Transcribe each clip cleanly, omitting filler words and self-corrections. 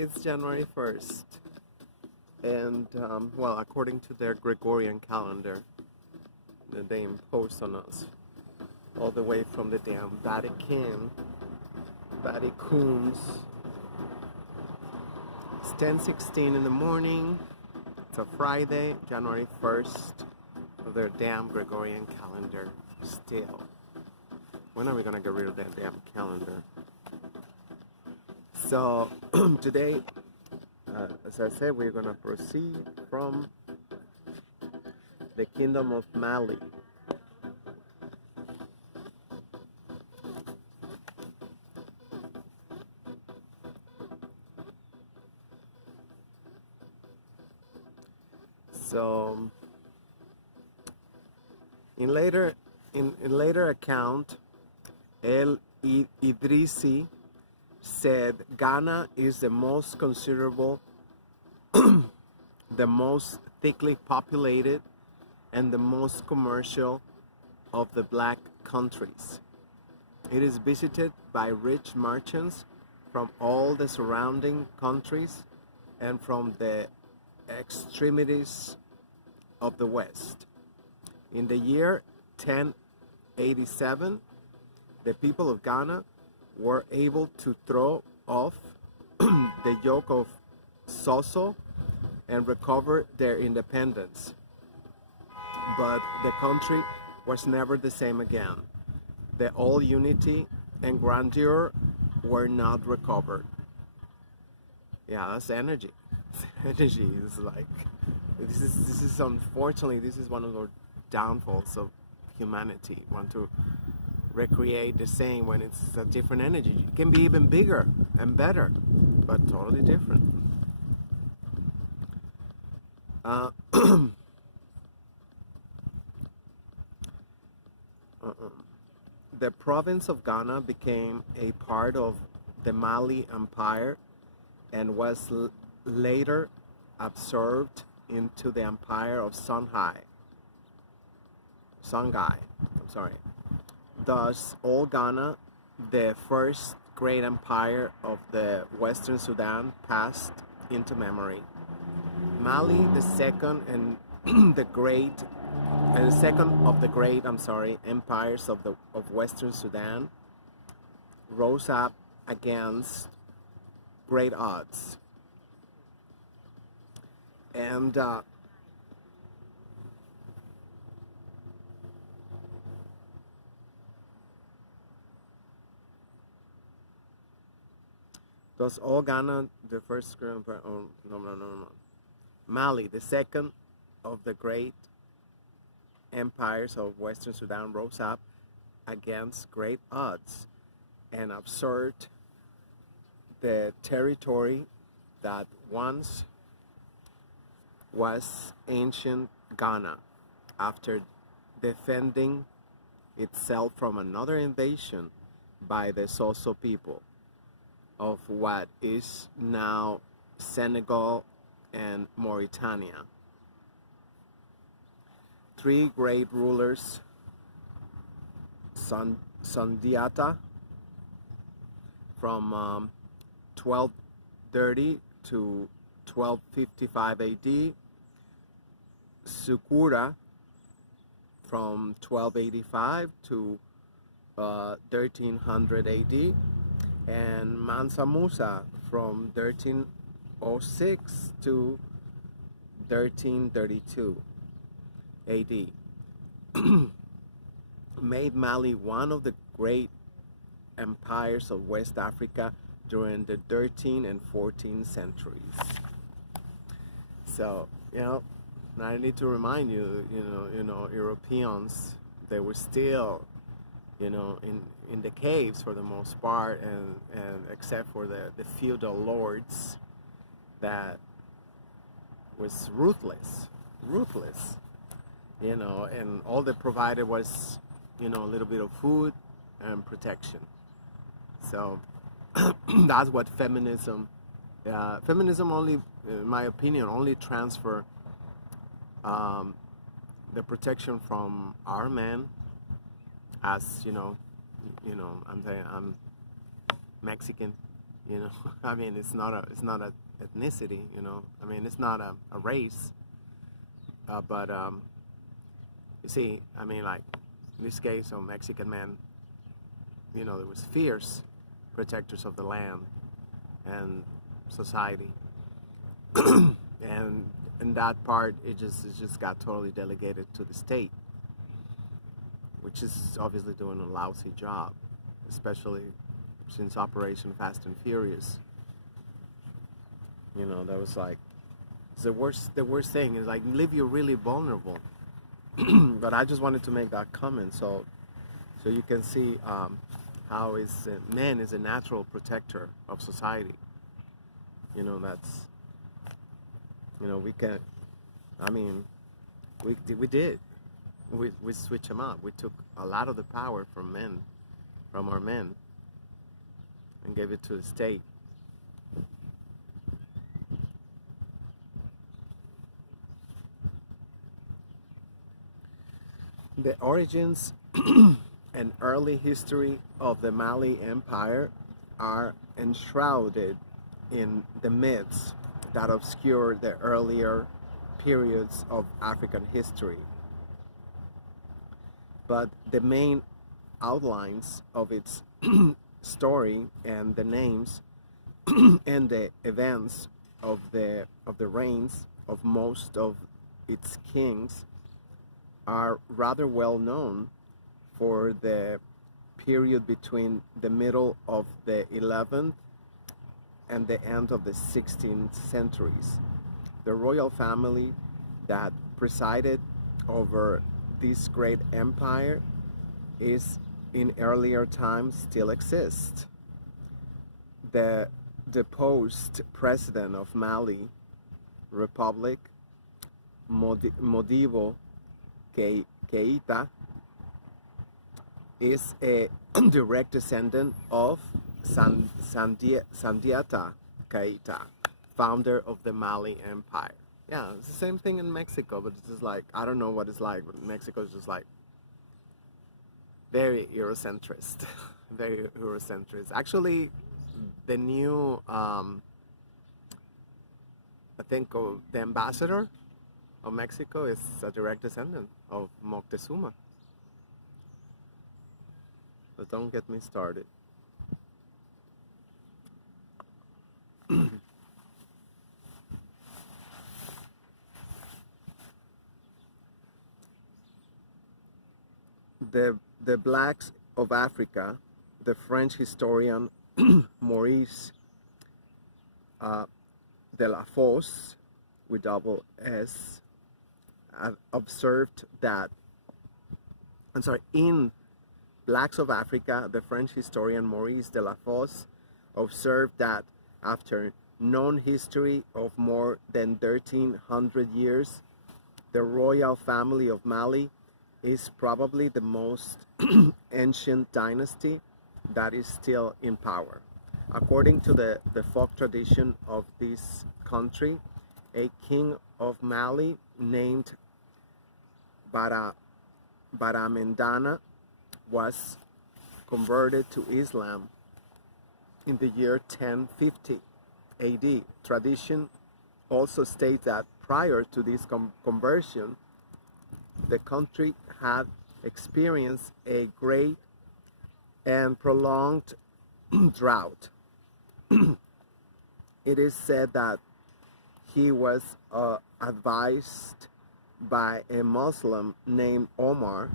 It's January 1st, and well, according to their Gregorian calendar that they imposed on us, all the way from the damn Vaticuns. It's 10:16 in the morning. It's a Friday, January 1st, of their damn Gregorian calendar. Still, when are we gonna get rid of that damn calendar? So today, as I said, we're going to proceed from the Kingdom of Mali. So in later account, El Idrisi said Ghana is the most considerable, the most thickly populated, and the most commercial of the black countries. It is visited by rich merchants from all the surrounding countries and from the extremities of the West. In the year 1087, the people of Ghana were able to throw off the yoke of Soso and recover their independence. But the country was never the same again. The old unity and grandeur were not recovered. Yeah, that's energy. Energy is like, this is unfortunately, this is one of the downfalls of humanity. Want to recreate the same when it's a different energy. It can be even bigger and better, but totally different. The province of Ghana became a part of the Mali Empire and was later absorbed into the Empire of Songhai. Thus, all Ghana, the first great empire of the Western Sudan, passed into memory. Mali, the second of the great empires of Western Sudan, rose up against great odds, and thus all Ghana, the first great empire. Oh, no. Mali, the second of the great empires of Western Sudan, rose up against great odds and usurped the territory that once was ancient Ghana, after defending itself from another invasion by the Soso people of what is now Senegal and Mauritania. Three great rulers, Sundiata from 1230 to 1255 AD, Sukura from 1285 to 1300 AD, and Mansa Musa from 1306 to 1332 AD, made Mali one of the great empires of West Africa during the 13th and 14th centuries. So, I need to remind you, Europeans, they were still, in the caves for the most part, and except for the feudal lords, that was ruthless, and all they provided was, a little bit of food and protection. So that's what feminism only, in my opinion, only transfer the protection from our men, as I'm Mexican, You know, I mean, it's not a ethnicity. You know, I mean, it's not a race. But you see, I mean, like in this case, of Mexican men, you know, there was fierce protectors of the land and society, and in that part, it just got totally delegated to the state, which is obviously doing a lousy job, especially since Operation Fast and Furious. You know, that was like the worst thing is like leave you really vulnerable. But I just wanted to make that comment so you can see how man is a natural protector of society. You know, that's, you know, we can, I mean, we did. We switched them up. We took a lot of the power from our men, and gave it to the state. The origins and early history of the Mali Empire are enshrouded in the myths that obscure the earlier periods of African history. But the main outlines of its story and the names and the events of the reigns of most of its kings are rather well known for the period between the middle of the 11th and the end of the 16th centuries. The royal family that presided over this great empire is in earlier times still exists. The deposed president of Mali Republic, Modibo Keita, is a direct descendant of Sandiata Keita, founder of the Mali Empire. Yeah, it's the same thing in Mexico, but it's just like, I don't know what it's like, but Mexico is just like very Eurocentrist. Very Eurocentrist. Actually, the new, I think, the ambassador of Mexico is a direct descendant of Moctezuma. But don't get me started. The blacks of Africa, the French historian Maurice de la Fosse, with double S, observed that, in Blacks of Africa, the French historian Maurice de la Fosse observed that after known history of more than 1,300 years, the royal family of Mali is probably the most ancient dynasty that is still in power. According to the folk tradition of this country, a king of Mali named Baramendana was converted to Islam in the year 1050 AD. Tradition also states that prior to this conversion, the country had experienced a great and prolonged drought. It is said that he was advised by a Muslim named Omar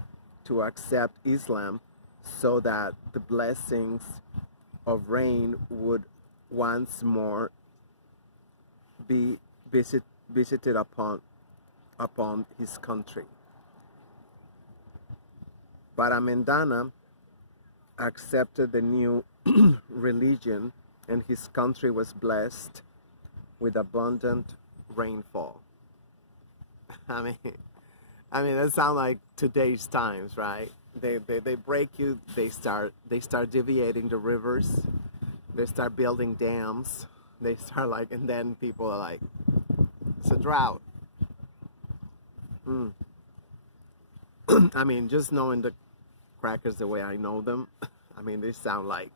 to accept Islam so that the blessings of rain would once more be visited upon his country. Baramendana accepted the new religion, and his country was blessed with abundant rainfall. I mean, that sounds like today's times, right? They break you. They start deviating the rivers. They start building dams. They start like, and then people are like, it's a drought. I mean, just knowing the crackers the way I know them, I mean, they sound like,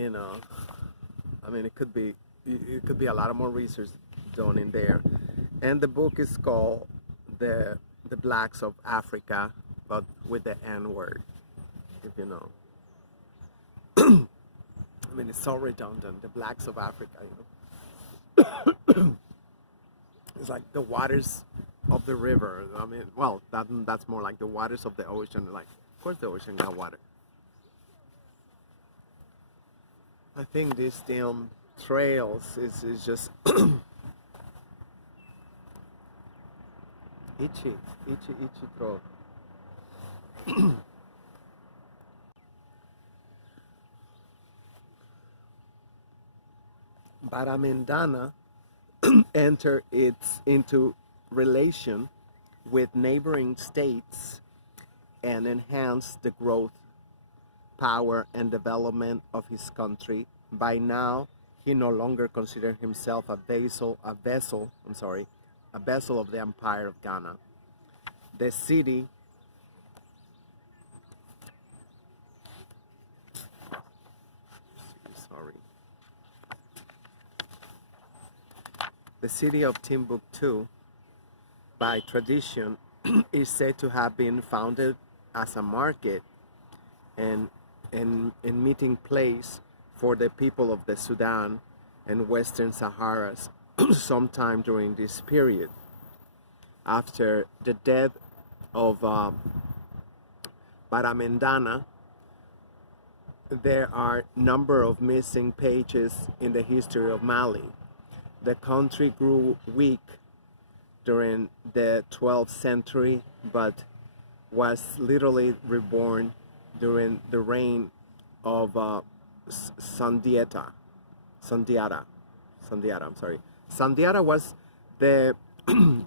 you know, I mean, it could be a lot of more research done in there. And the book is called the Blacks of Africa, but with the N word, if you know. I mean, it's so redundant. The Blacks of Africa, you know. It's like the waters of the river. I mean, well, that's more like the waters of the ocean. Like, of course, the ocean got water. I think these damn trails is just itchy throat. Baramendana entered into relation with neighboring states and enhanced the growth, power, and development of his country. By now, he no longer considered himself a vessel of the Empire of Ghana. The city The city of Timbuktu, by tradition, is said to have been founded as a market and meeting place for the people of the Sudan and Western Saharas sometime during this period. After the death of Baramendana, there are a number of missing pages in the history of Mali. The country grew weak during the 12th century, but was literally reborn during the reign of Sandiata. Sandiata was the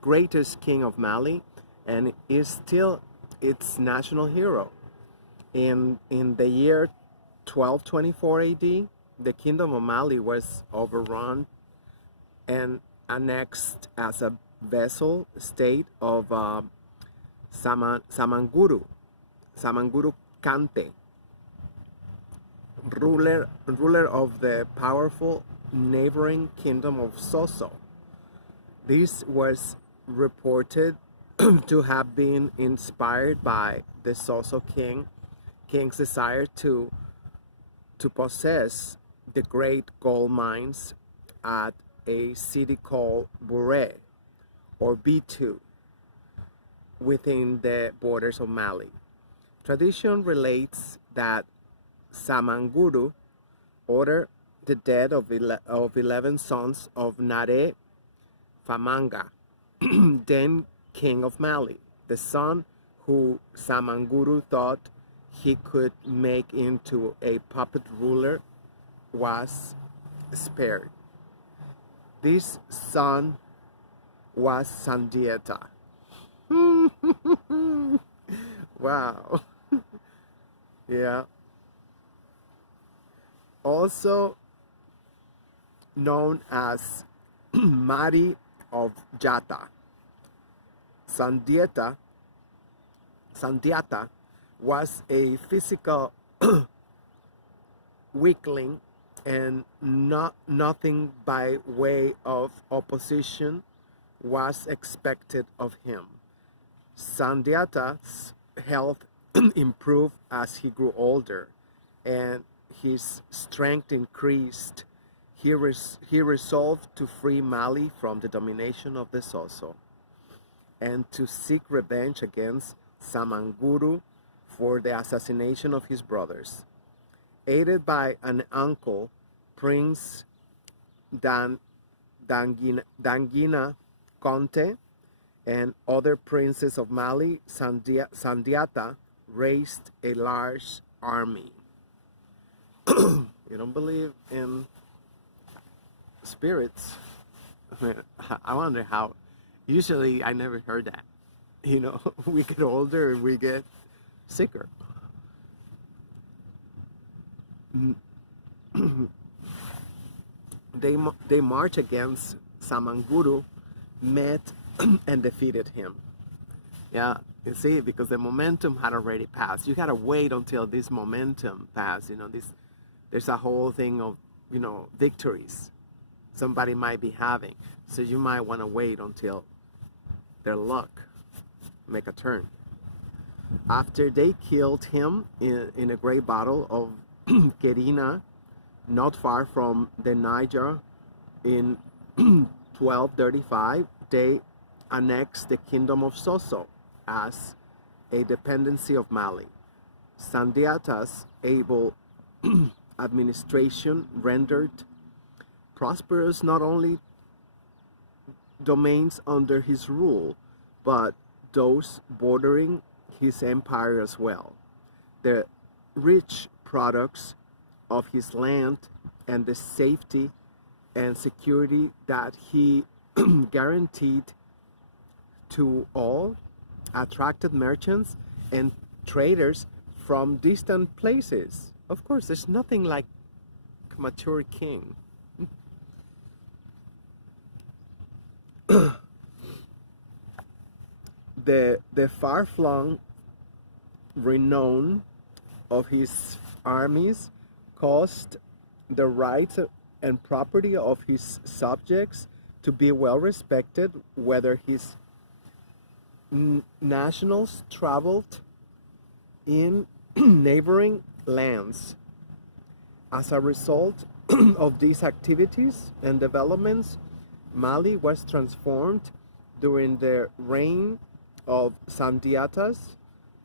greatest king of Mali and is still its national hero. In the year 1224 AD, the kingdom of Mali was overrun and annexed as a vassal state of Samanguru Kante, ruler of the powerful neighboring kingdom of Soso. This was reported to have been inspired by the Soso king's desire to possess the great gold mines at a city called Bure, or B2, within the borders of Mali. Tradition relates that Samanguru ordered the death of 11 sons of Nare Famanga, then king of Mali. The son who Samanguru thought he could make into a puppet ruler was spared. This son was Sandiata. Wow. Yeah. Also known as Mari of Jata. Sandiata was a physical weakling, and nothing by way of opposition was expected of him. Sandiata's health improved as he grew older, and his strength increased. He resolved to free Mali from the domination of the Soso and to seek revenge against Samanguru for the assassination of his brothers. Aided by an uncle, Prince Dangina Conte, and other princes of Mali, Sandiata raised a large army. You don't believe in spirits? I wonder how. Usually I never heard that. You know, we get older, we get sicker. They marched against Samanguru, met and defeated him. Yeah, you see, because the momentum had already passed. You gotta wait until this momentum passed. You know, there's a whole thing of, victories somebody might be having. So you might want to wait until their luck make a turn. After they killed him in a great battle of Gerina, not far from the Niger, in 1235, they annexed the kingdom of Soso as a dependency of Mali. Sandiata's able administration rendered prosperous not only domains under his rule, but those bordering his empire as well. The rich products of his land and the safety and security that he guaranteed to all attracted merchants and traders from distant places. Of course, there's nothing like a mature king. The far-flung renown of his armies caused the rights and property of his subjects to be well respected, whether his nationals traveled in neighboring lands. As a result of these activities and developments, Mali was transformed during the reign of Sandiatas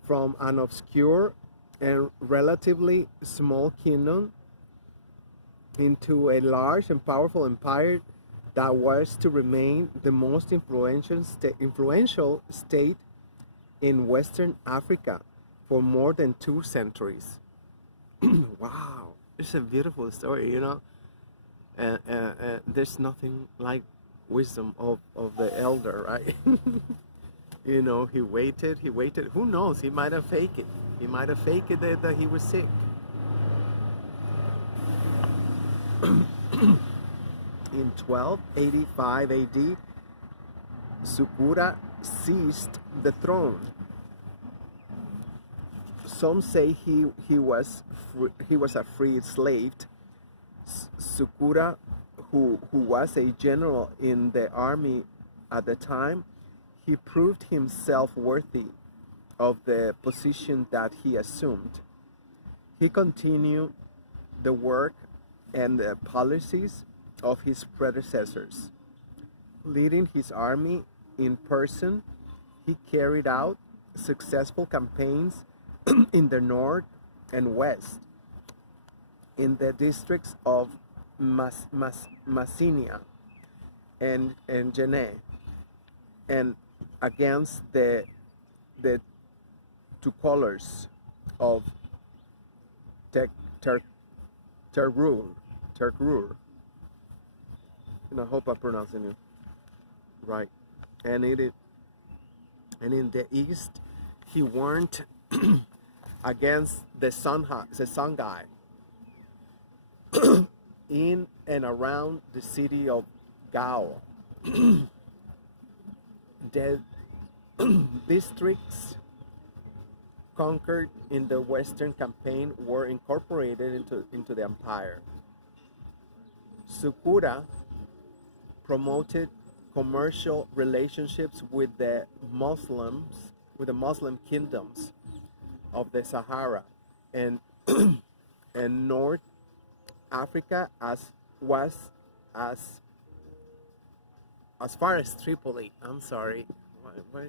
from an obscure and relatively small kingdom into a large and powerful empire that was to remain the most influential state in Western Africa for more than 2 centuries. Wow, it's a beautiful story, and there's nothing like wisdom of the elder, right? He waited. Who knows? He might have faked it. He might have faked it that he was sick. In 1285 AD, Sukura seized the throne. Some say he was a freed slave. Sukura, who was a general in the army at the time, he proved himself worthy of the position that he assumed. He continued the work and the policies of his predecessors. Leading his army in person, he carried out successful campaigns in the north and west, in the districts of Massinia and Jenne, and against the two colors of Terrur. And I hope I'm pronouncing it right. And in the east, he warned against the Songhai in and around the city of Gao. The districts conquered in the Western campaign were incorporated into the empire. Sukura promoted commercial relationships with the Muslim kingdoms of the Sahara and North Africa as far as Tripoli. I'm sorry. Why?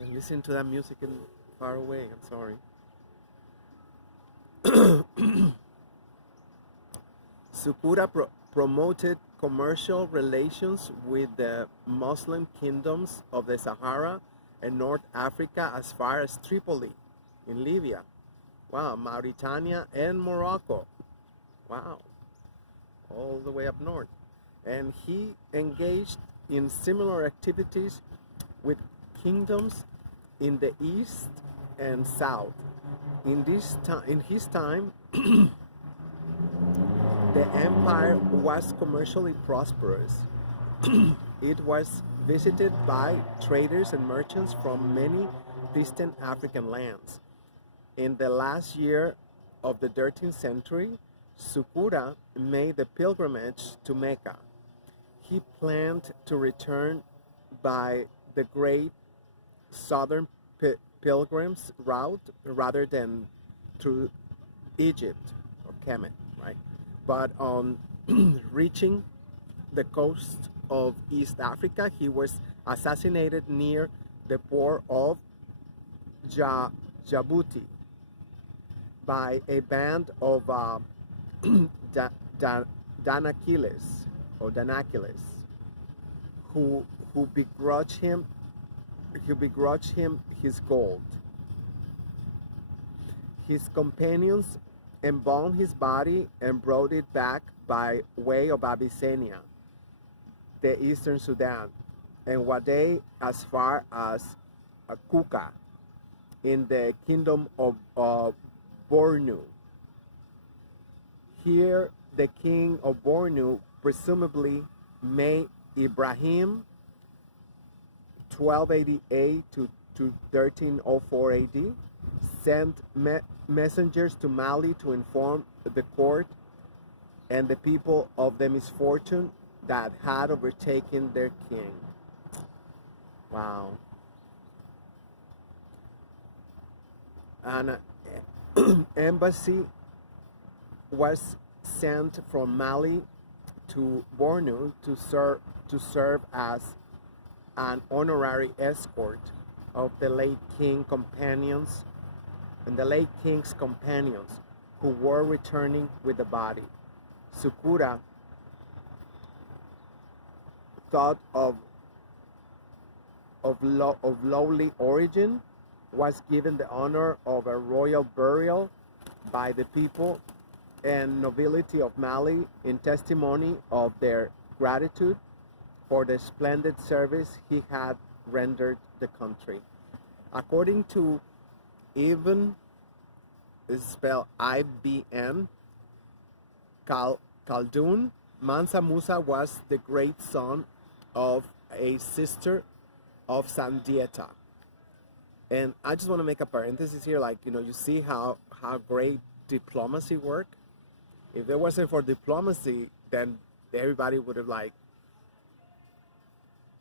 I'm listening to that music in far away. I'm sorry. Sukura promoted commercial relations with the Muslim kingdoms of the Sahara and North Africa as far as Tripoli in Libya. Wow, Mauritania and Morocco. Wow, all the way up north. And he engaged in similar activities with kingdoms in the east and south. In his time, the empire was commercially prosperous. It was visited by traders and merchants from many distant African lands. In the last year of the 13th century, Sukura made the pilgrimage to Mecca. He planned to return by the Great Southern Pilgrims route rather than through Egypt or Kemet, right? But on reaching the coast of East Africa, he was assassinated near the port of Djibouti by a band of da, da, Danakiles or Danakiles who begrudged him his gold. His companions embalmed his body and brought it back by way of Abyssinia, the eastern Sudan, and Wade as far as Kuka in the kingdom of Bornu. Here, the king of Bornu presumably made Ibrahim 1288 to 1304 AD sent messengers to Mali to inform the court and the people of the misfortune that had overtaken their king. Wow. An embassy was sent from Mali to Bornu to serve as an honorary escort of the late king companions and the late king's companions who were returning with the body. Sukura thought of lowly origin, was given the honor of a royal burial by the people and nobility of Mali in testimony of their gratitude for the splendid service he had rendered the country. According to Ibn, this is spelled IBN, Khaldun, Mansa Musa was the great son of a sister of Sandieta. And I just want to make a parenthesis here, like, you see how great diplomacy worked. If it wasn't for diplomacy, then everybody would have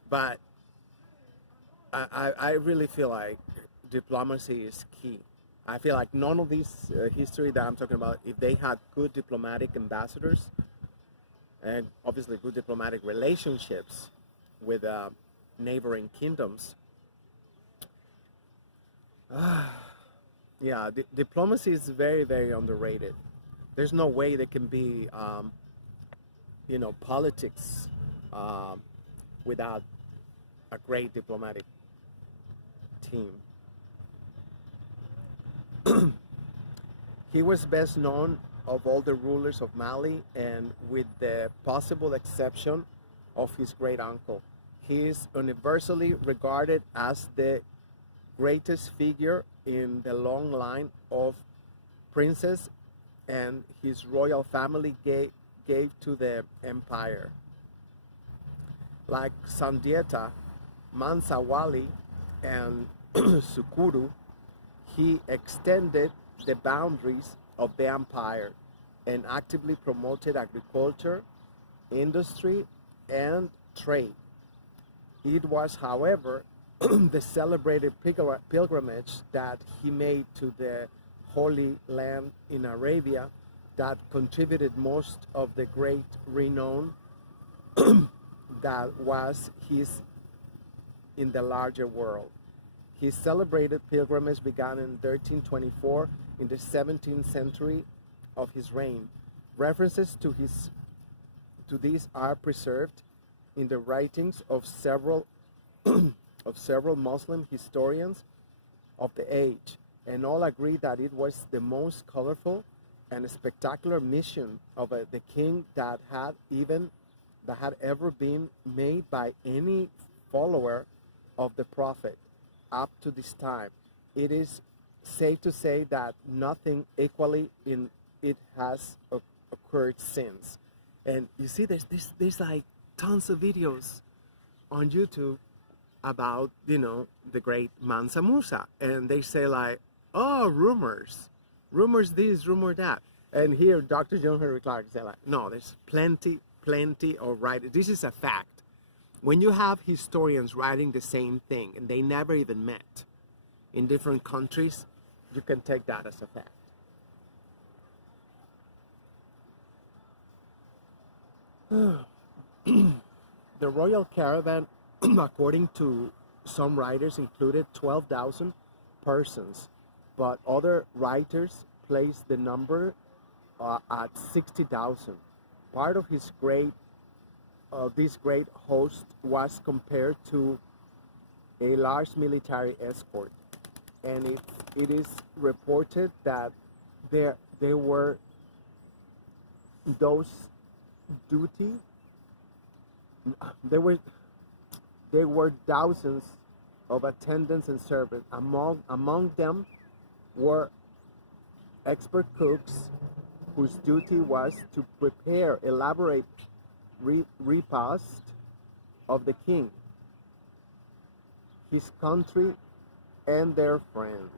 but I really feel like diplomacy is key. I feel like none of these history that I'm talking about, if they had good diplomatic ambassadors and obviously good diplomatic relationships with neighboring kingdoms, yeah, diplomacy is very, very underrated. There's no way there can be, politics without a great diplomatic team. He was best known of all the rulers of Mali, and with the possible exception of his great uncle. He is universally regarded as the greatest figure in the long line of princes and his royal family gave to the empire. Like Sandieta, Mansa Wali, and Sukuru, he extended the boundaries of the empire and actively promoted agriculture, industry, and trade. It was, however, the celebrated pilgrimage that he made to the Holy Land in Arabia that contributed most of the great renown that was his in the larger world. His celebrated pilgrimage began in 1324 in the 17th century of his reign. References to these are preserved in the writings of several Muslim historians of the age, and all agree that it was the most colorful and spectacular mission of the king that had ever been made by any follower of the prophet up to this time. It is safe to say that nothing equally in it has occurred since. And you see, there's like tons of videos on YouTube about the great Mansa Musa, and they say like, oh, rumors this, rumor that. And here, Dr. John Henry Clark said, like, no, there's plenty of writers. This is a fact. When you have historians writing the same thing and they never even met in different countries, you can take that as a fact. The royal caravan, according to some writers, included 12,000 persons, but other writers placed the number at 60,000. Part of this great host was compared to a large military escort, and it is reported that there were those duty. There were thousands of attendants and servants. Among them were expert cooks whose duty was to prepare elaborate repast of the king, his country, and their friends.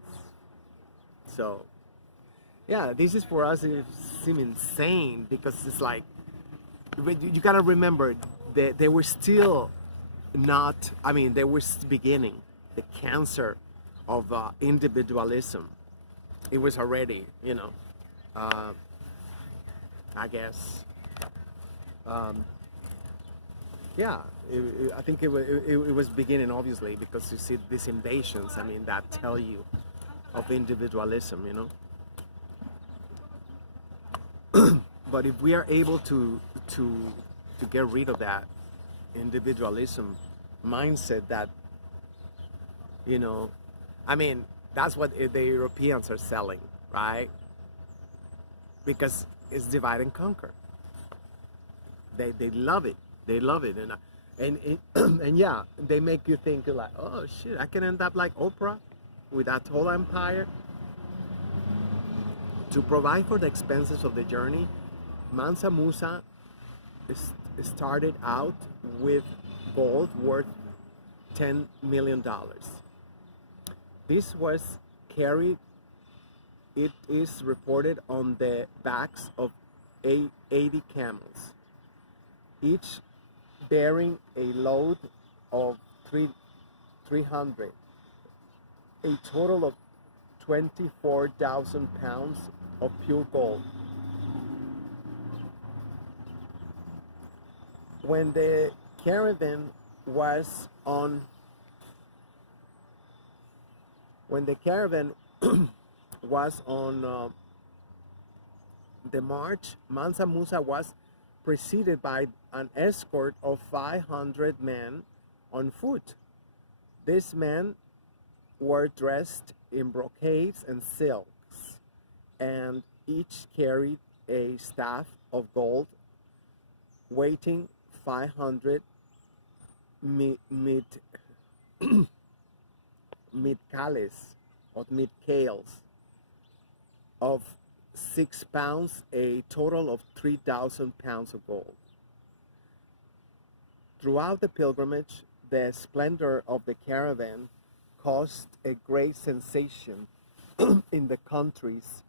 So, yeah, this is for us, it seems insane because it's like, you gotta remember that they were still not, I mean, they were beginning the cancer of individualism. It was already, I guess. Yeah, I think it was beginning, obviously, because you see these invasions, I mean, that tell you of individualism, But if we are able to get rid of that individualism mindset that, I mean, that's what the Europeans are selling, right? Because it's divide and conquer. They love it. They love it, and yeah, they make you think like, oh shit, I can end up like Oprah with that whole empire. To provide for the expenses of the journey, Mansa Musa started out with gold worth $10 million. This was carried, it is reported, on the backs of 80 camels, each bearing a load of 300, a total of 24,000 pounds of pure gold. When the caravan was on the march, Mansa Musa was preceded by an escort of 500 men on foot. These men were dressed in brocades and silks, and each carried a staff of gold weighing 500 mid-cales of 6 pounds, a total of 3,000 pounds of gold. Throughout the pilgrimage, the splendor of the caravan caused a great sensation in the countries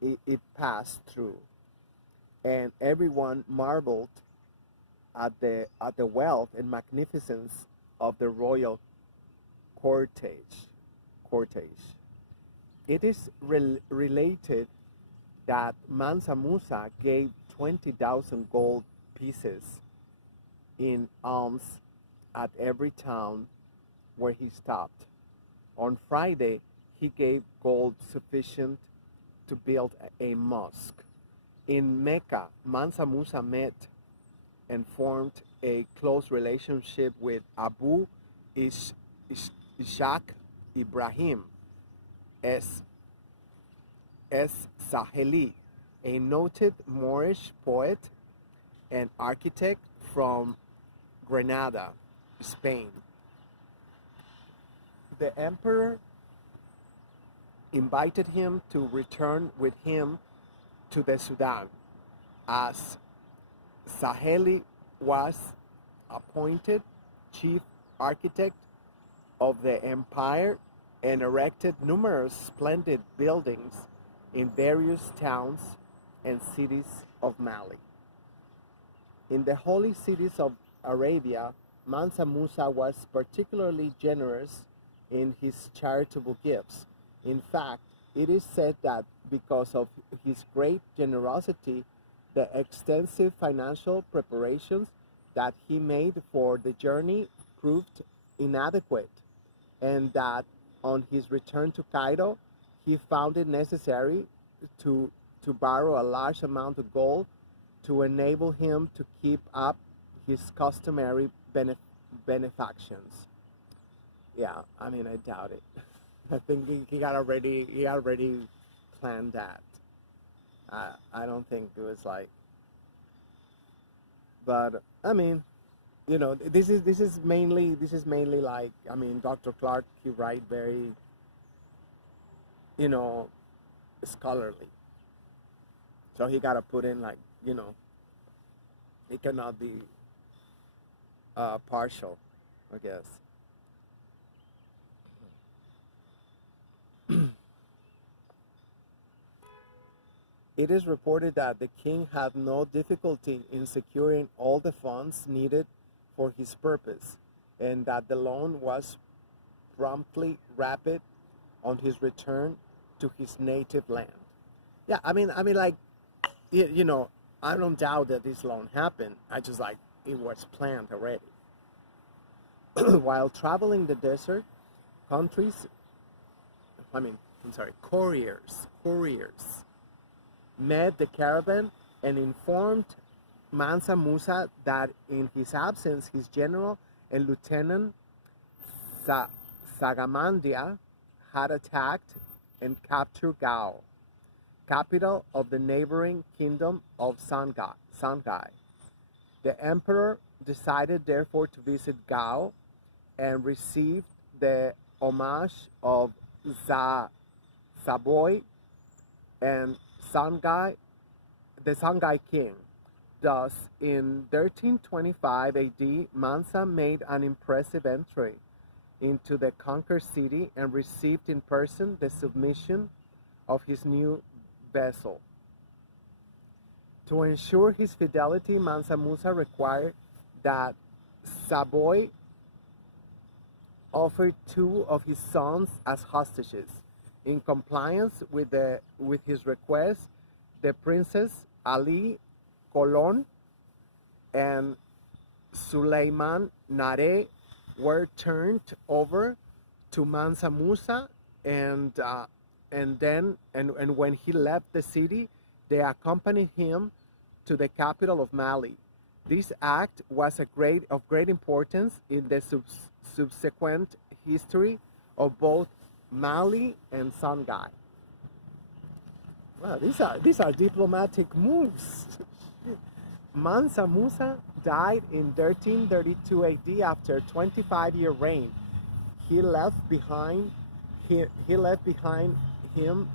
it passed through, and everyone marveled at the wealth and magnificence of the royal cortege. It is related that Mansa Musa gave 20,000 gold pieces in alms at every town where he stopped. On Friday, he gave gold sufficient to build a mosque. In Mecca, Mansa Musa met and formed a close relationship with Abu Ishaq Ibrahim Es-Saheli, a noted Moorish poet and architect from Granada, Spain. The emperor invited him to return with him to the Sudan, as Saheli was appointed chief architect of the empire and erected numerous splendid buildings in various towns and cities of Mali. In the holy cities of Arabia, Mansa Musa was particularly generous in his charitable gifts. In fact, it is said that because of his great generosity, the extensive financial preparations that he made for the journey proved inadequate, and that on his return to Cairo, he found it necessary to, to borrow a large amount of gold to enable him to keep up his customary benefactions. Yeah, I mean, I doubt it. I think he already planned that. I don't think it was like, but I mean, this is mainly like, I mean, Dr. Clark, he write very, you know scholarly, so he gotta put in, like, it cannot be partial, I guess. It is reported that the king had no difficulty in securing all the funds needed for his purpose, and that the loan was promptly rapid on his return to his native land. Yeah, I mean, like, you know, I don't doubt that this loan happened. I just, like, it was planned already. While traveling the desert countries, I mean, I'm sorry, couriers met the caravan and informed Mansa Musa that in his absence, his general and lieutenant Sagamandia had attacked and captured Gao, capital of the neighboring kingdom of Songhai. The emperor decided therefore to visit Gao and received the homage of Savoy and Songhai, the Songhai king. Thus, in 1325 AD, Mansa made an impressive entry into the conquered city and received in person the submission of his new vassal. To ensure his fidelity, Mansa Musa required that Savoy offer two of his sons as hostages. In compliance with his request, the princes Ali Colon and Suleiman Nare were turned over to Mansa Musa, and when he left the city, they accompanied him to the capital of Mali. This act was of great importance in the subsequent history of both Mali and Songhai. Wow, these are diplomatic moves. Mansa Musa died in 1332 AD after a 25-year reign. He left behind him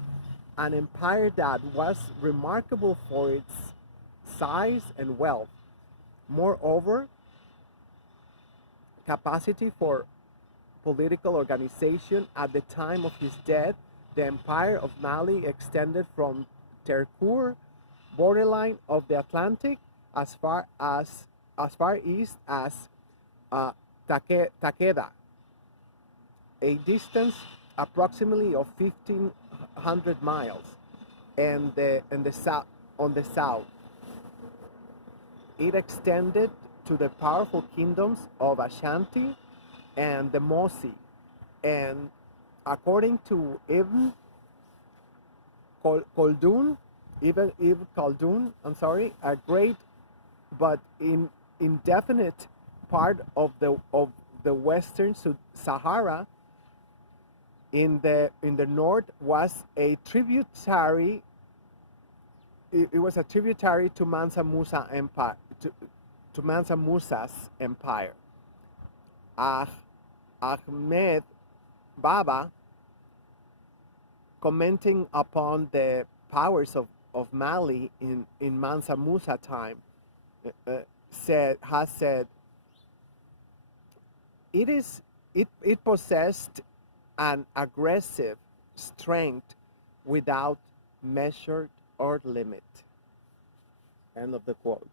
an empire that was remarkable for its size and wealth. Moreover, capacity for political organization. At the time of his death, the empire of Mali extended from Tercour, borderline of the Atlantic, as far east as Takeda, a distance approximately of 1,500 miles, and on the south. It extended to the powerful kingdoms of Ashanti and the Mosi, and according to Ibn Khaldun, a great but indefinite part of the Western Sahara in the north was a tributary. It was a tributary to Mansa Musa empire, to Mansa Musa's empire. Ahmed Baba, commenting upon the powers of Mali in Mansa Musa time, has said it possessed an aggressive strength without measure or limit. End of the quote.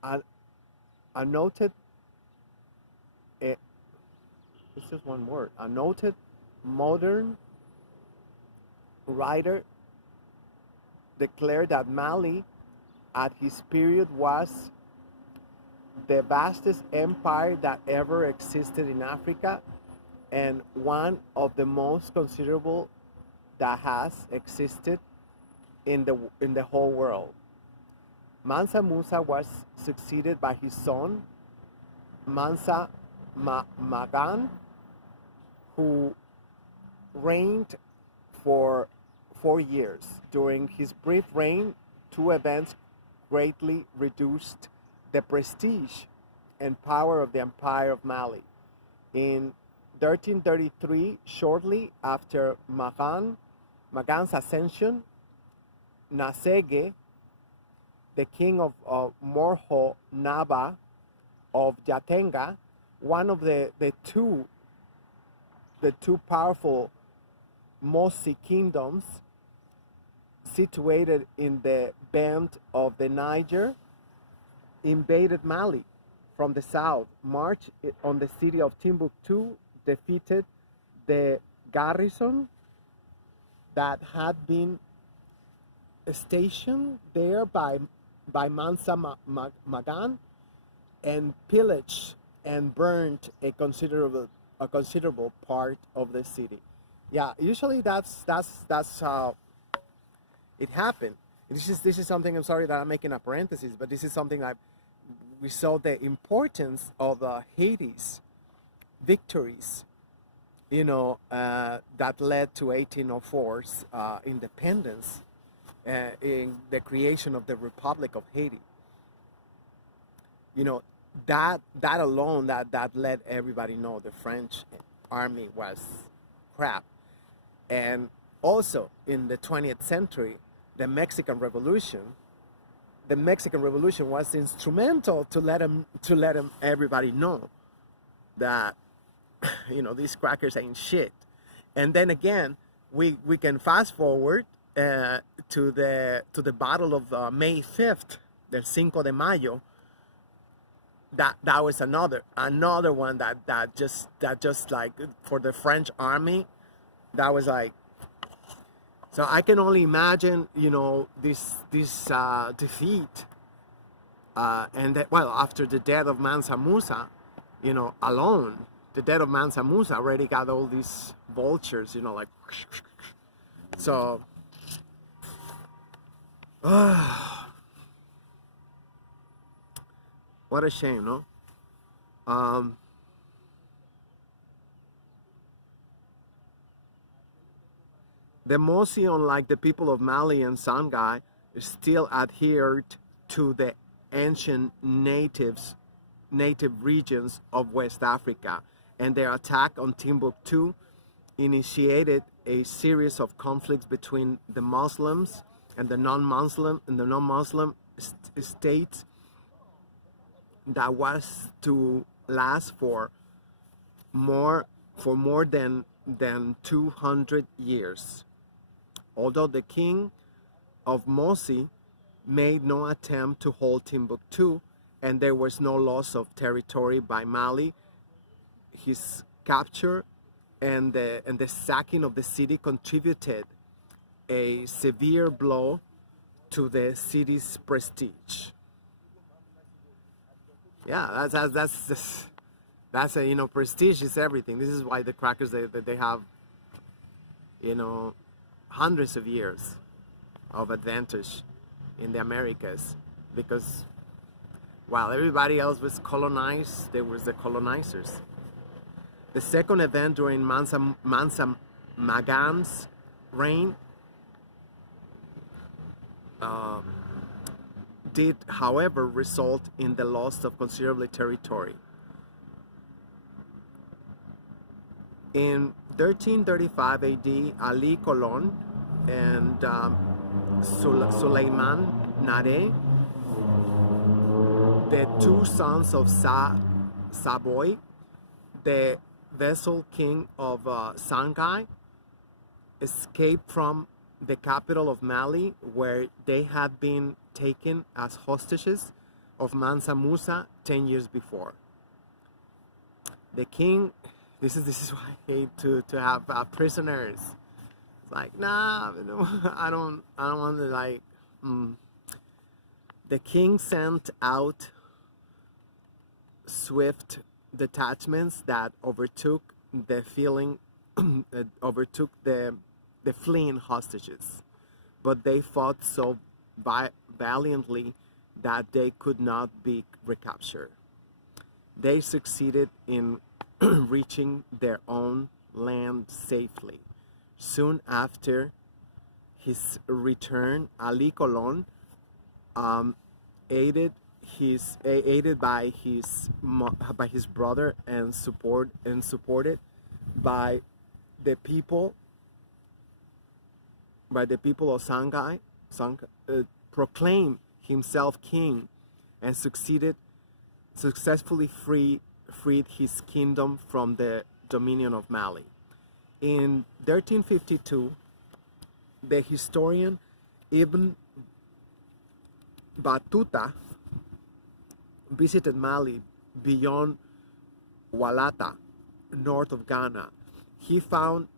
A, a noted, it's just one word, a noted modern writer declared that Mali at his period was the vastest empire that ever existed in Africa and one of the most considerable that has existed in the whole world. Mansa Musa was succeeded by his son Mansa Magan, who reigned for 4 years. During his brief reign, two events greatly reduced the prestige and power of the Empire of Mali. In 1333, shortly after Magan's ascension, Nasege, the king of Morho Naba of Yatenga, one of the two powerful Mossi kingdoms situated in the bend of the Niger, invaded Mali from the south, marched on the city of Timbuktu, defeated the garrison that had been stationed there by Mansa Magan, and pillaged and burned a considerable part of the city. Yeah, usually that's how it happened. This is something, I'm sorry that I'm making a parenthesis, but this is something that we saw the importance of Haiti's victories, that led to 1804's independence, in the creation of the Republic of Haiti. That alone, that let everybody know the French army was crap. And also in the 20th century, the Mexican Revolution was instrumental to let everybody know that these crackers ain't shit. And then again, we can fast forward to the battle of May 5th, the Cinco de Mayo. That was another one that just like for the French army, that was like. So I can only imagine, this defeat, and that, well, after the death of Mansa Musa, alone, the death of Mansa Musa already got all these vultures, like. So. What a shame, no? The Mossi, unlike the people of Mali and Songhai, still adhered to the ancient native regions of West Africa, and their attack on Timbuktu initiated a series of conflicts between the Muslims and the non-Muslim states that was to last for more than 200 years. Although the king of Mossi made no attempt to hold Timbuktu, and there was no loss of territory by Mali, his capture and the sacking of the city contributed a severe blow to the city's prestige. Yeah, that's prestige is everything. This is why the crackers they have, hundreds of years of advantage in the Americas, because while everybody else was colonized, there was the colonizers. The second event during Mansa Magan's reign did, however, result in the loss of considerable territory. In 1335 AD, Ali Colon and Suleiman Nare, the two sons of Savoy, the vassal king of Songhai, escaped from the capital of Mali, where they had been taken as hostages of Mansa Musa 10 years before. The king, this is why I hate to have prisoners. It's like, nah, I don't want to like. The king sent out swift detachments that overtook the fleeing hostages, but they fought so valiantly that they could not be recaptured. They succeeded in reaching their own land safely. Soon after his return, Ali Colon, aided by his brother and supported by the people of Songhai, proclaimed himself king and successfully freed his kingdom from the dominion of Mali. In 1352, the historian Ibn Battuta visited Mali beyond Walata, north of Ghana. He found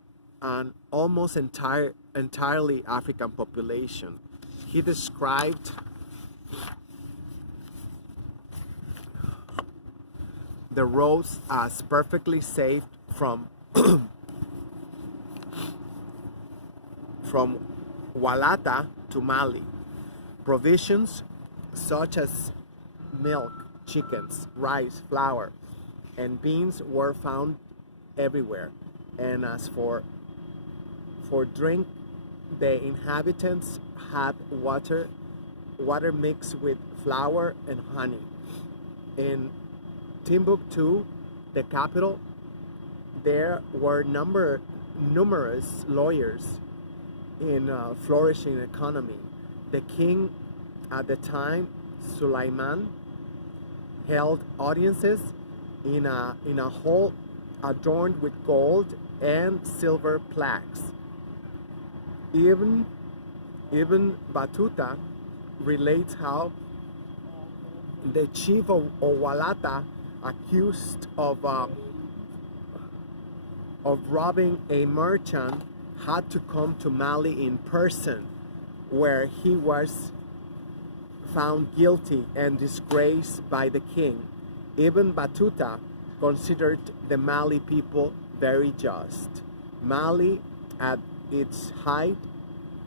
an almost entirely African population. He described the roads as perfectly safe from Walata to Mali. Provisions such as milk, chickens, rice, flour, and beans were found everywhere. And as for drink, the inhabitants had water mixed with flour and honey. In Timbuktu, the capital, there were numerous lawyers in a flourishing economy. The king at the time, Sulaiman, held audiences in a hall adorned with gold and silver plaques. Ibn Battuta relates how the chief of Walata, accused of robbing a merchant, had to come to Mali in person, where he was found guilty and disgraced by the king. Ibn Battuta considered the Mali people very just. Mali, at its height,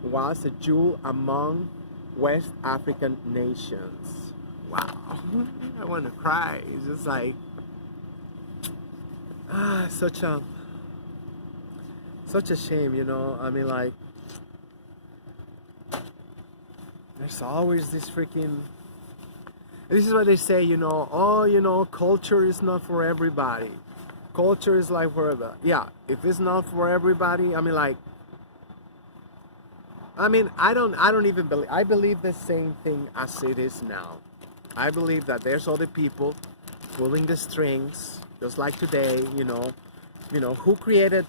was a jewel among West African nations. Wow, I want to cry. It's just like such a shame, you know. I mean, like, there's always this freaking. This is what they say, you know. Oh, you know, culture is not for everybody. Culture is like for everybody. Yeah, if it's not for everybody, I mean, like. I mean, I don't even believe. I believe the same thing as it is now. I believe that there's other people pulling the strings, just like today. You know, who created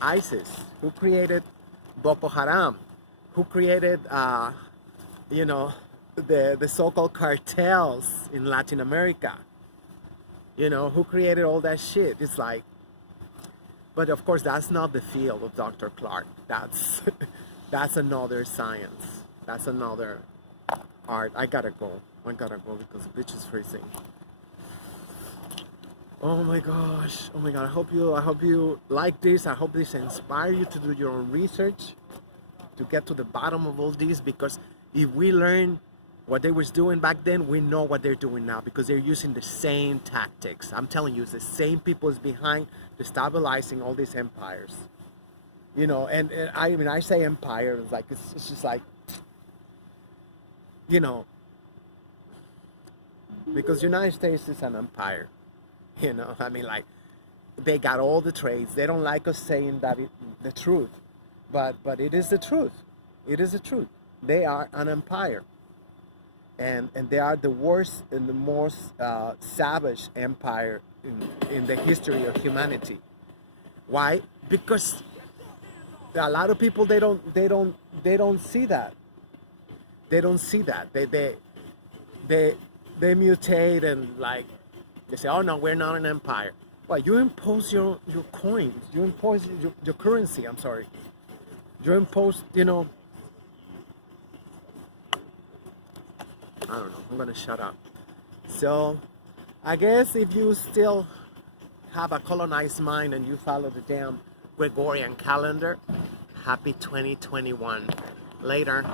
ISIS? Who created Boko Haram? Who created, you know, the so-called cartels in Latin America? You know, who created all that shit? It's like, but of course, that's not the field of Dr. Clark. That's another science. That's another art. I gotta go because the bitch is freezing. Oh my gosh. Oh my god. I hope you like this. I hope this inspires you to do your own research, to get to the bottom of all this, because if we learn what they was doing back then, we know what they're doing now, because they're using the same tactics. I'm telling you, it's the same people is behind destabilizing all these empires. You know, and I mean, I say empire, it's like, it's just like, you know, because United States is an empire. You know, I mean, like, they got all the trades. They don't like us saying that the truth, but it is the truth. It is the truth. They are an empire, and they are the worst and the most savage empire in the history of humanity. Why? Because A lot of people they don't see that. They don't see that. They mutate and like they say, oh no, we're not an empire. Well, you impose your coins, you impose your currency. I'm sorry, you impose, you know. I don't know. I'm gonna shut up. So, I guess if you still have a colonized mind and you follow the damn Gregorian calendar, happy 2021. Later.